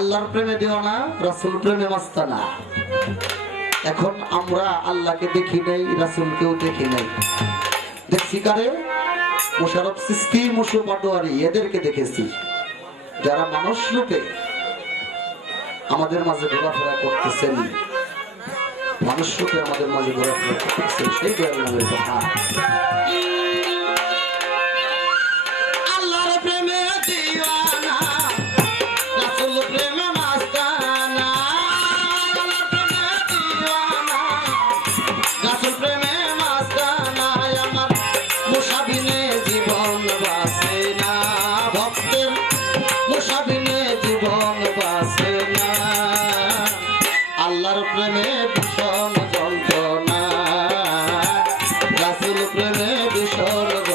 আল্লাহর প্রেমে দিও না, রাসুল প্রেমে মাস্তানা এখন আমরা আল্লাহকে দেখি নাই, রাসুলকেও দেখি নাই। দেখছি কারে মোশারফ সিস্তি মুসু পাটোয়ারি, এদেরকে দেখেছি। যারা মানুষ রূপে আমাদের মাঝে ঘোরাফেরা করতেছেন, মানুষ রূপে আমাদের মাঝে ঘোরাফেরা করতেছেন, সেই কথা। রাসুল প্রেমে ভীষণ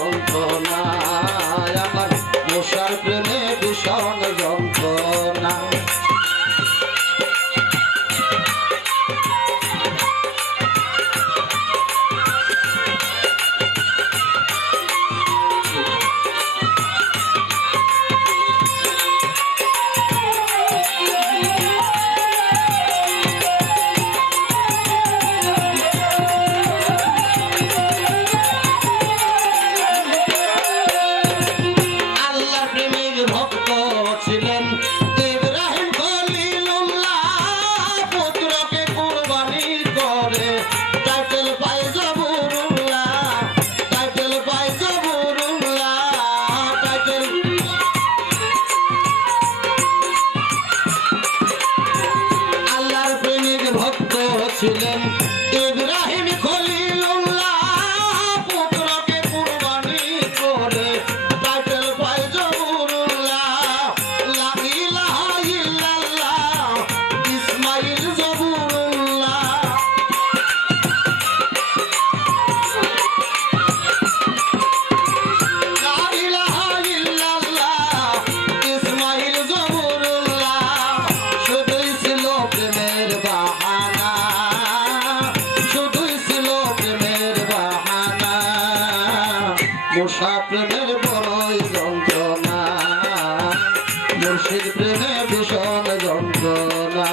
ভক্ত ছিলেন। মুর্শিদ প্রেমে ভীষণ যন্ত্রণা।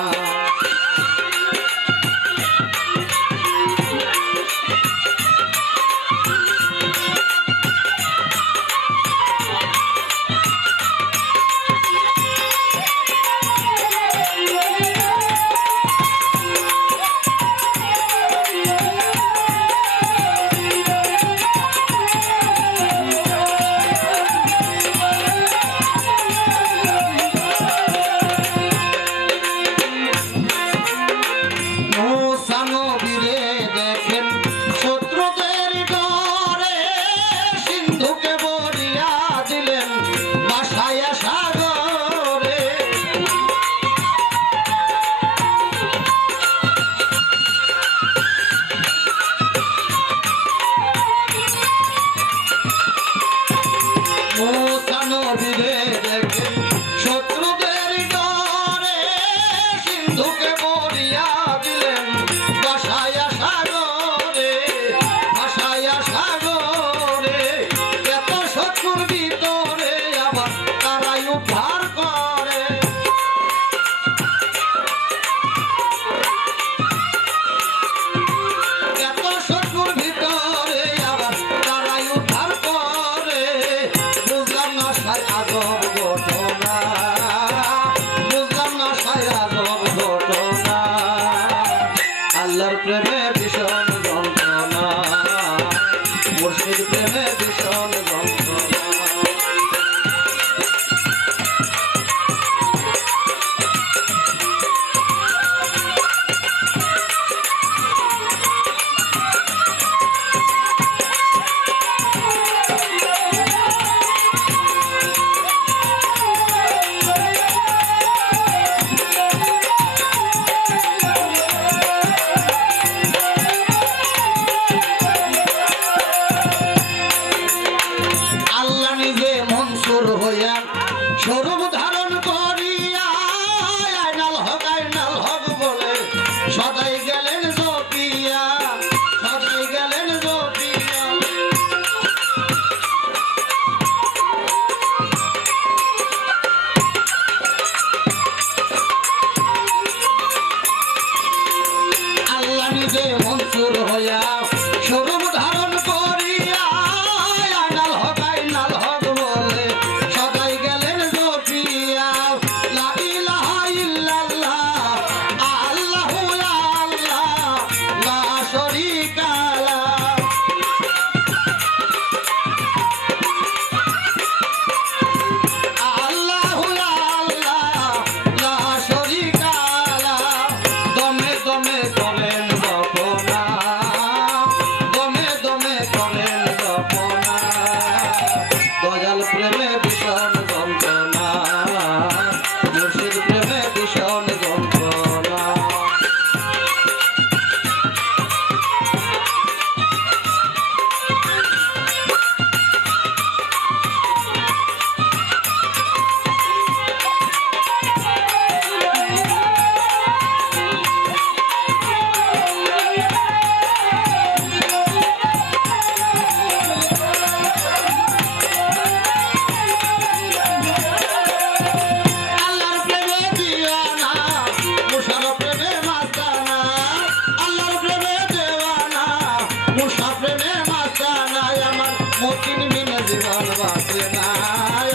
মতিন বিন জীবন বাঁচে না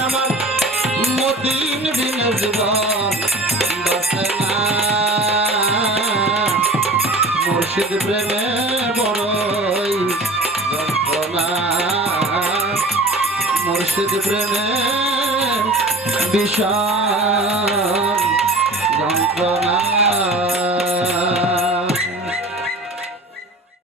আমার। মতিন বিন জীবন বাঁচে না মুর্শিদ প্রেমে বড়ই যন্ত্রণা। মুর্শিদ বিশাল যন্ত্রণা।